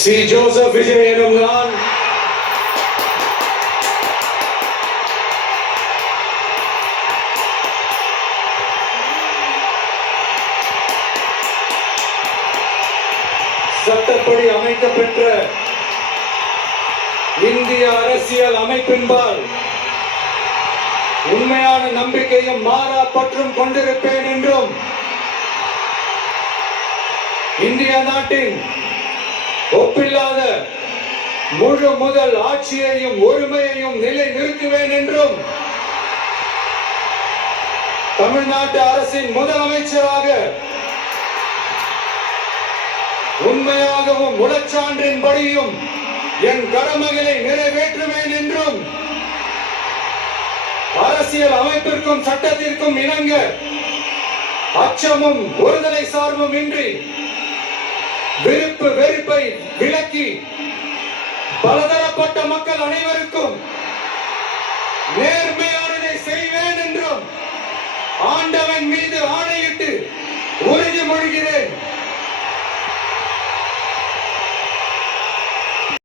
C Joseph Vijay எனும் நான் சட்டப்படி அமைக்கப்பெற்ற இந்திய அரசியல் அமைப்பின்பால் உண்மையான நம்பிக்கையும் மாறா பற்றும் கொண்டிருப்பேன் என்றும் இந்திய நாட்டின் ஒப்பில்லாத முழு முதல் ஆட்சியையும் ஒருமையையும் நிலை நிறுத்துவேன் என்றும் தமிழ்நாட்டு அரசின் முதலமைச்சராக உண்மையாகவும் முழச்சான்றின்படியும் என் கடமைகளை நிறைவேற்றுவேன் என்றும் அரசியல் அமைப்பிற்கும் சட்டத்திற்கும் இணங்க அச்சமும் ஒருதலை சார்பும் இன்றி விருப்பு வெறுப்பை விலக்கி பலதரப்பட்ட மக்கள் அனைவருக்கும் நேர்மையானதை செய்வேன் என்றும் ஆண்டவன் மீது ஆணையிட்டு உறுதிமொழிகிறேன்.